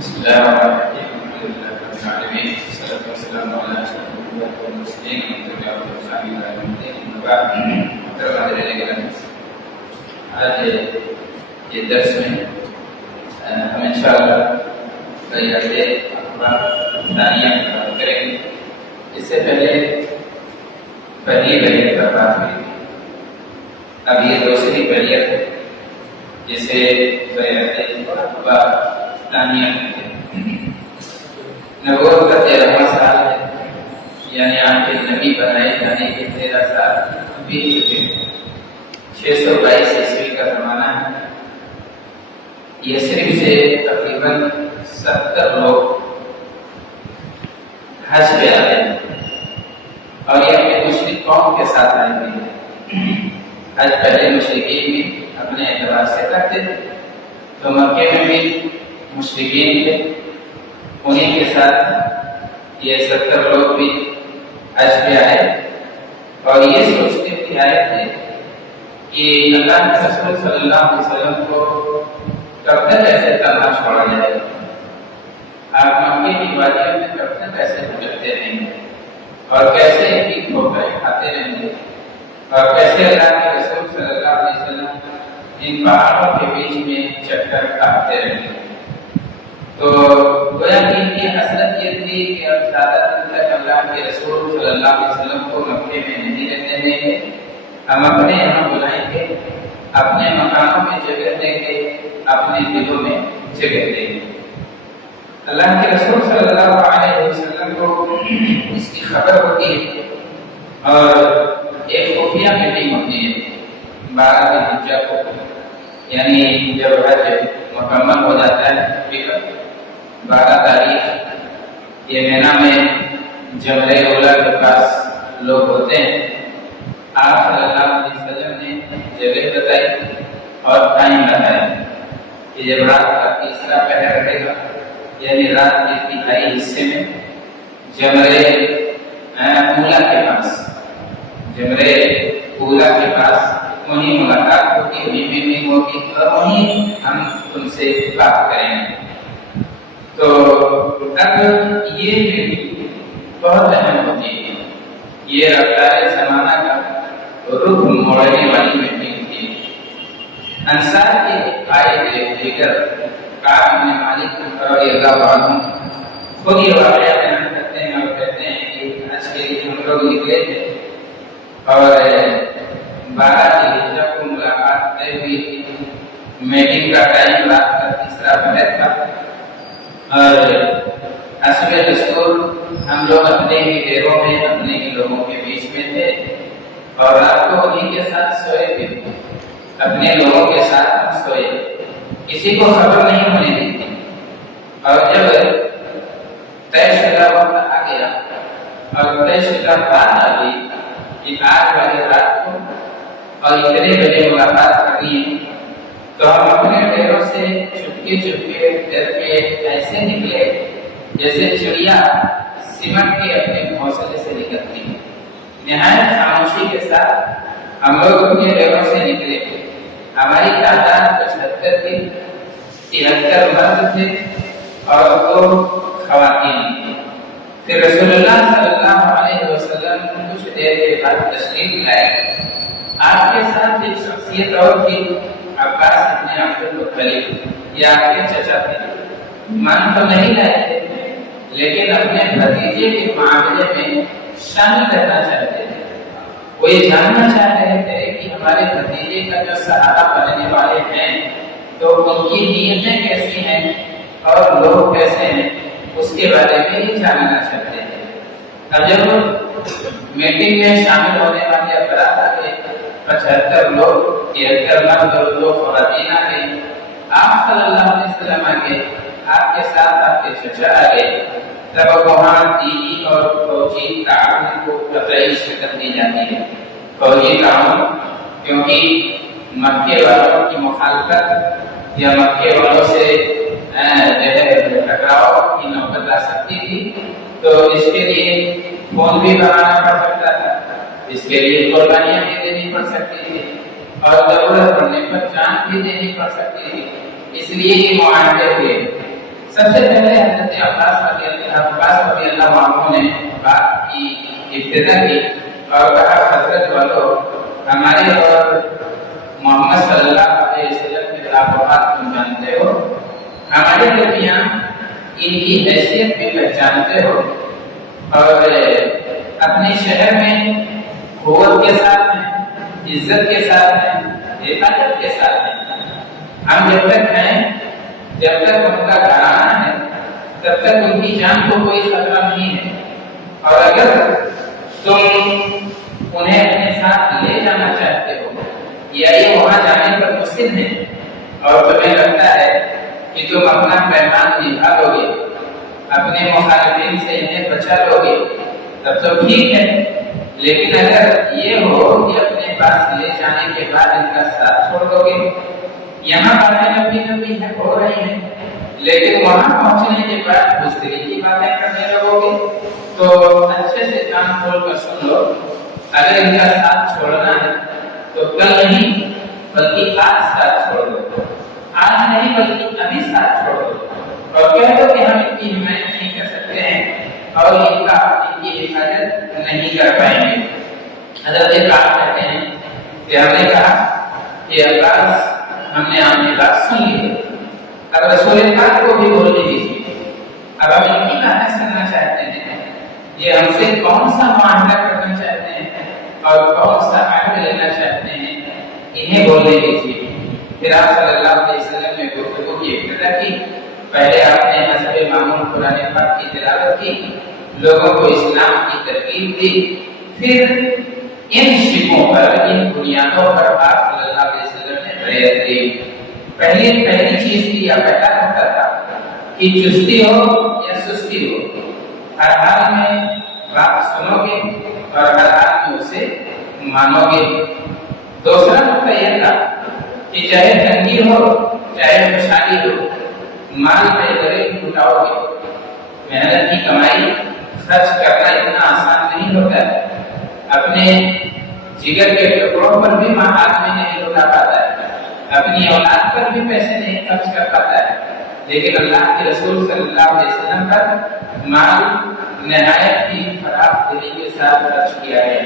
بسم الله الرحمن الرحيم. الحمد لله رب العالمين، والصلاة والسلام على أشرف الأنبياء والمرسلين ومن تبعهم بإحسان إلى يوم الدين. أما بعد، محترم حاضرین گرامی، آج یہ درس میں ہم انشاءاللہ بیعت عقبہ ثانیہ کا کریں گے۔ اس سے پہلے پہلی بیعت کا بات ہوئی، اب یہ دوسری بیعت ہے جسے بیعت عقبہ ثانیہ کہتے ہیں۔ نبوت کا 13واں سال ہے، یعنی آپ کے نبی بنائے جانے کے 13 سال بیت چکے ہیں۔ 622 عیسوی کا زمانہ ہے۔ یہ صرف سے تقریباً 70 لوگ حج پہ آتے ہیں اور یہ اپنے مشرک قوم کے ساتھ آئے ہوئے ہیں۔ حج پہلے مشرکین بھی اپنے اعتبار سے کرتے تھے، تو مکے میں بھی مشرکین تھے، انہیں کے ساتھ یہ 70 لوگ بھی حج پہ آئے اور یہ سوچتے ہوئے آئے تھے کہ اللہ کے رسول صلی اللہ علیہ وسلم کو کب تک ایسے تنہا چھوڑا جائے گا، آپ مکے کی وادیوں میں کب تک ایسے گزرتے رہیں گے اور کیسے ان کی کھوپڑیں کھاتے رہیں گے اور کیسے اللہ کے رسول صلی اللہ علیہ وسلم ان پہاڑوں کے بیچ میں چکر کاٹتے رہیں گے۔ تو گویا کہ ان کی حسرت یہ تھی کہ اب زیادہ دن تک اللہ کے رسول صلی اللہ علیہ وسلم کو مکے میں نہیں رہنے دیں گے، ہم اپنے یہاں بلائیں گے، اپنے مکانوں میں جگہ دیں گے، اپنے دلوں میں جگہ دیں گے۔ اللہ کے رسول صلی اللہ علیہ وسلم کو اس کی خبر ہوتی ہے اور ایک خفیہ میٹنگ ہوتی ہے 12 ذی الحجہ کو، یعنی جب حج مکمل ہو جاتا ہے 12 تاریخ، یہ مینا میں جمرہ اولا کے پاس لوگ ہوتے ہیں۔ آپ صلی اللہ علیہ وسلم نے جگہ بتائی اور ٹائم بتایا کہ جب رات کا تیسرا پہر رہے گا، یعنی رات کے تہائی حصے میں جمرہ اولا کے پاس، جمرہ اولا کے پاس وہیں ملاقات ہوگی، وہیں میٹنگ ہوگی اور وہیں ہم ان سے بات کریں گے۔ تو اب یہ میٹنگ بہت اہم ہوتی ہے، یہ رفتار زمانہ کا رخ موڑنے والی میٹنگ تھی۔ انصار کے قائد دیگر کعب بن مالک رضی اللہ عنہ خود یہ واقعہ بیان کرتے ہیں اور کہتے ہیں کہ آج کے لیے ہم لوگ نکلے تھے اور 12 ذی الحجہ کو ملاقات طے ہوئی تھی۔ میٹنگ کا ٹائم رات کا تیسرا پہر تھا اور حسب دستور ہم لوگ اپنے ہی ڈیروں میں اپنے ہی لوگوں کے بیچ میں تھے اور رات کو انہیں کے ساتھ سوئے بھی، اپنے لوگوں کے ساتھ ہم سوئے، کسی کو خبر نہیں ہونے دی تھی۔ اور جب طے شدہ وقت آ گیا اور طے شدہ بات آ گئی کہ 8 بجے رات کو اور اتنے بجے ملاقات کرنی ہے، تو ہم اپنے ڈیروں سے چپکے چپکے ڈر کے ایسے نکلے جیسے چڑیا سمٹ کے اپنے گھونسلے سے نکلتی ہے۔ نہایت خاموشی کے ساتھ ہم لوگ اپنے ڈیروں سے نکلے، ہماری تعداد 75 تھی، 73 مرد تھے اور 2 خواتین تھیں۔ پھر رسول اللہ صلی اللہ علیہ وسلم کچھ دیر کے بعد تشریف لائے۔ آپ کے ساتھ ایک شخصیت اور تھی، عباس ابن عبد المطلب، یہ آپ کے چچا تھے۔ مان تو نہیں لائے تھے لیکن اپنے بھتیجے کے معاملے میں شامل رہنا چاہتے تھے۔ وہ یہ جاننا چاہ رہے تھے کہ ہمارے بھتیجے کا جو صحابہ بننے والے ہیں تو ان کی نیتیں کیسی ہیں اور لوگ کیسے ہیں، اس کے بارے میں یہ جاننا چاہتے تھے۔ اب جب میٹنگ میں شامل ہونے والے افراد آ گئے، 75 لوگ، 73 مرد اور 2 خواتین آ گئے، آپ صلی اللہ علیہ وسلم آ گئے، آپ کے ساتھ آپ کے چچا آ گئے، تب وہاں دینی اور فوجی تعاون کو قطعی شکل دی جاتی ہے۔ فوجی تعاون کیونکہ مکے والوں کی مخالفت یا مکے والوں سے ٹکراؤ کی نوبت آ سکتی تھی، تو اس کے لیے خون بھی بہانا پڑ سکتا تھا، اس کے لیے قربانیاں بھی دینی پڑ سکتی تھی اور ضرورت پڑنے پر جان بھی دینی پڑ سکتی تھی۔ اس لیے یہ معاہدے ہوئے سب سے پہلے حضرت عباس رضی اللہ عنہ نے بات کی ابتدا کی اور کہا حضرت والو ہمارے اور محمد صلی اللہ علیہ وسلم کے تعلقات تم جانتے ہو، ہمارے درمیان ان کی حیثیت بھی پہچانتے ہو، اور اپنے شہر میں قوت کے ساتھ ہیں، عزت کے ساتھ ہیں، حفاظت کے ساتھ ہیں۔ ہم جب تک ہیں، جب تک ان کا گھرانہ ہے، تب تک ان کی جان کو کوئی خطرہ نہیں ہے، اور اگر تم انہیں اپنے ساتھ لے جانا چاہتے ہو یا یہ وہاں جانے پر مصر ہے اور تمہیں لگتا ہے کہ تم اپنا پیغام نبھا لو گے، اپنے مخالفین سے انہیں بچا لو گے، تب تو ٹھیک ہے، لیکن اگر یہ ہو کہ اپنے پاس لے جانے کے بعد ان کا ساتھ چھوڑ دو گے، یہاں باتیں لمبی ہو رہی ہیں لیکن وہاں پہنچنے کے بعد دوسری کی باتیں کرنے لگو گے، تو اچھے سے کان کھول کر سن لو، اگر ان کا ساتھ چھوڑنا ہے تو کل نہیں بلکہ آج ساتھ چھوڑ دو، آج نہیں بلکہ ابھی ساتھ چھوڑ دو، اور کہہ دو کہ ہم ان کی حمایت نہیں کر سکتے ہیں اور ان کی حفاظت نہیں کر پائیں گے۔ حضرت کعب کہتے ہیں کہ ہم نے کہا کہ عباس ہم نے آپ کی بات سن لی ہے، اب رسول پاک کو بھی بولنے دیجیے، اب ہم ان کی باتیں سننا چاہتے ہیں، یہ ہم سے کون سا معاملہ کرنا چاہتے ہیں اور کون سا عہد لینا چاہتے ہیں، انہیں بولنے دیجیے۔ پھر آپ صلی اللہ علیہ وسلم نے گفتگو کی ابتدا کی، پہلے آپ نے حسب معمول قرآن پاک کی تلاوت کی، لوگوں کو اسلام کی ترغیب دی، پھر ان شکوں پر، ان بنیادوں پر آپ صلی اللہ علیہ وسلم نے بیعت دی۔ پہلی چیز کی یا پہلا نقطہ تھا کہ چستی ہو یا سستی ہو، ہر حال میں بات سنو گے اور ہر حال میں اسے مانو گے۔ دوسرا نقطہ یہ تھا کہ چاہے تنگی ہو چاہے خوشحالی ہو، مال پہ غریب اٹھاؤ گے۔ محنت کی کمائی خرچ کرنا اتنا آسان نہیں ہوتا ہے، اپنے جگر کے ٹکڑوں پر بھی ماں آدمی نہیں لوٹا پاتا ہے، اپنی اولاد پر بھی پیسے نہیں خرچ کر پاتا ہے، لیکن اللہ کے رسول صلی اللہ علیہ وسلم پر مال نہایت ہی فراخ دلی کے ساتھ خرچ کیا ہے۔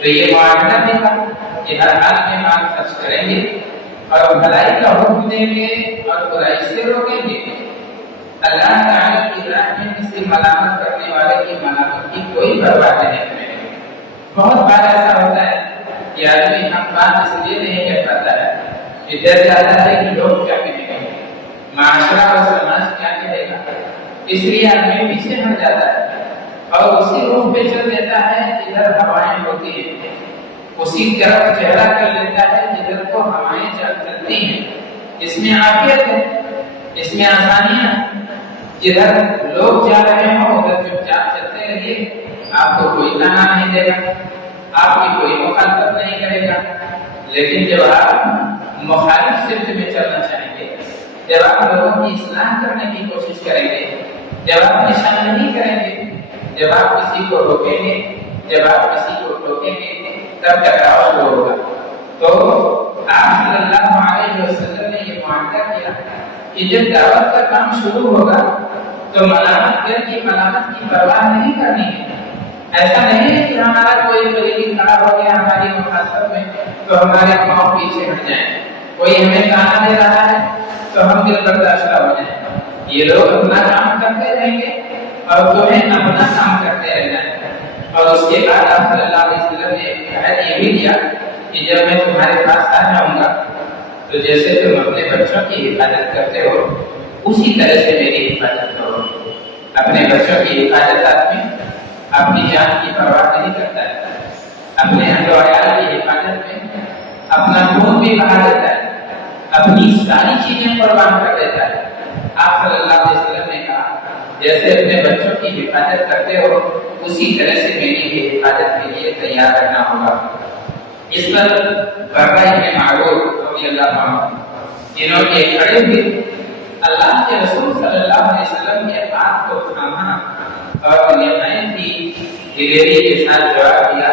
تو یہ معاہدہ بھی تھا کہ ہر حال میں مال خرچ کریں گے اور بھلائی کا حکم دیں گے اور برائی سے روکیں گے۔ اللہ تعالیٰ کی راہ میں کسی ملامت کرنے والے کی ملامت کی کوئی پرواہ نہیں کریں گے۔ بہت بار ایسا ہوتا ہے کہ آدمی ہم بات اس لیے نہیں کہہ پاتا ہے کہ ڈر جاتا ہے کہ لوگ کیا کہیں گے، معاشرہ اور سماج کیا کہے گا، اس لیے آدمی پیچھے ہٹ جاتا ہے اور اسی روح پہ چل دیتا ہے جدھر ہوائیں ہوتی ہیں، اسی طرف چہرہ کر لیتا ہے جدھر کو ہوائیں چلتی ہیں۔ اس میں عافیت ہے، اس میں آسانیاں، جدھر لوگ جا رہے ہوں ادھر چپ چاپ چلتے رہیے، آپ کو کوئی تانا نہیں دے گا، آپ کی کوئی مخالفت نہیں کرے گا۔ لیکن جب آپ مخالف سمت میں چلنا چاہیں گے، جب آپ لوگوں کی اصلاح کرنے کی کوشش کریں گے، جب آپ نشاندہی کریں گے، جب آپ کسی کو روکیں گے، جب آپ کسی کو ٹوکیں گے، تب ٹکراؤ شروع ہوگا۔ تو آپ صلی اللہ علیہ وسلم نے یہ معاہدہ کیا کہ جب دعوت کا کام شروع ہوگا تو ملامت کی پرواہ نہیں کرنی ہے۔ ایسا نہیں ہے کہ ہمارا کوئی قریبی کھڑا ہو گیا ہماری مخاطب میں تو ہمارے پاؤں پیچھے ہٹ جائیں، کوئی ہمیں تانا دے رہا ہے تو ہم دل برداشتہ ہو جائیں۔ یہ لوگ اپنا کام کرتے رہیں گے اور تمہیں اپنا کام کرتے رہنا ہے۔ اور اس کے بعد آپ صلی اللہ علیہ وسلم نے عہد یہ بھی دیا کہ جب میں تمہارے پاس آ جاؤں گا تو جیسے تم اپنے بچوں کی حفاظت کرتے ہو اسی طرح سے میری حفاظت کرو۔ اپنے بچوں کی حفاظت آدمی اپنی جان کی پرواہ نہیں کرتا ہے، اپنے اہل و عیال کی حفاظت میں اپنا خون بھی بہا دیتا ہے، اپنی ساری چیزیں قربان کر دیتا ہے۔ آپ صلی اللہ علیہ وسلم نے کہا جیسے اپنے بچوں کی حفاظت کرتے ہو اسی طرح سے میری بھی حفاظت کے لیے تیار رہنا ہوگا۔ اس پر برہ ابن معروف رضی اللہ عنہ جنہوں نے کھڑے ہوئے اللہ کے رسول صلی اللہ علیہ وسلم کے ہاتھ کو تھاما اور نہایت ہی دلیری کے ساتھ جواب دیا،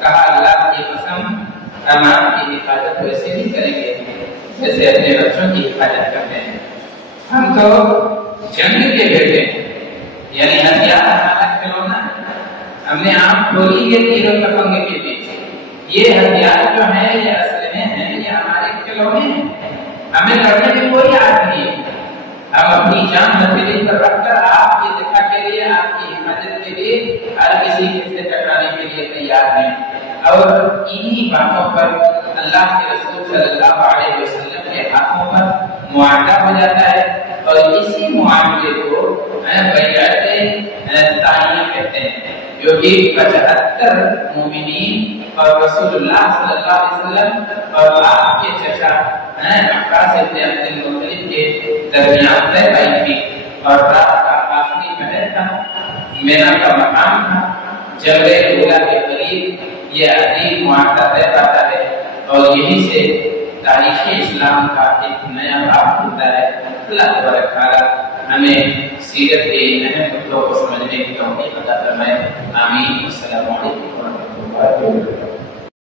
کہا اللہ کی قسم ہم آپ کی حفاظت ویسے ہی کریں گے جیسے اپنے بچوں کی حفاظت کرتے ہیں۔ ہم تو جنگ کے بیٹے یعنی ہتھیار ہمارا کھلونا ہم نے آنکھ کھولی یہ تیروں تفنگے کے پیچھے یہ ہتھیار جو ہیں یہ اسلحے ہیں یہ ہمارے کھلونے ہیں ہمیں لڑنے میں کوئی یاد نہیں ہے ہم اپنی جان ہتھیلی پر رکھ کر آپ کی دفاع کے لیے آپ کی حفاظت کے لیے ہر کسی سے ٹکرانے کے لیے تیار ہیں اور انہی باتوں پر اللہ کے رسول صلی اللہ علیہ وسلم کے ہاتھوں پر معاہدہ ہو جاتا ہے اور اسی معاہدے کو بیعت تعین کہتے ہیں جو کہ 75 مومنین اور رسول اللہ صلی اللہ علیہ وسلم اور آپ کے چچا عباس ابن عبد المطلب کے درمیان طے پائی تھی اور رات کا آخری پہر تھا مینا کا مقام تھا جبل اولا کے قریب یہ عظیم معاہدہ طے پاتا ہے اور یہی سے تاریخ اسلام کا ایک نیا باب ہوتا ہے اللہ تبارک تعالیٰ ہمیں سیرت کے اہم مدعوں کو سمجھنے کی توفیق عطا فرمائے آمین السلام علیکم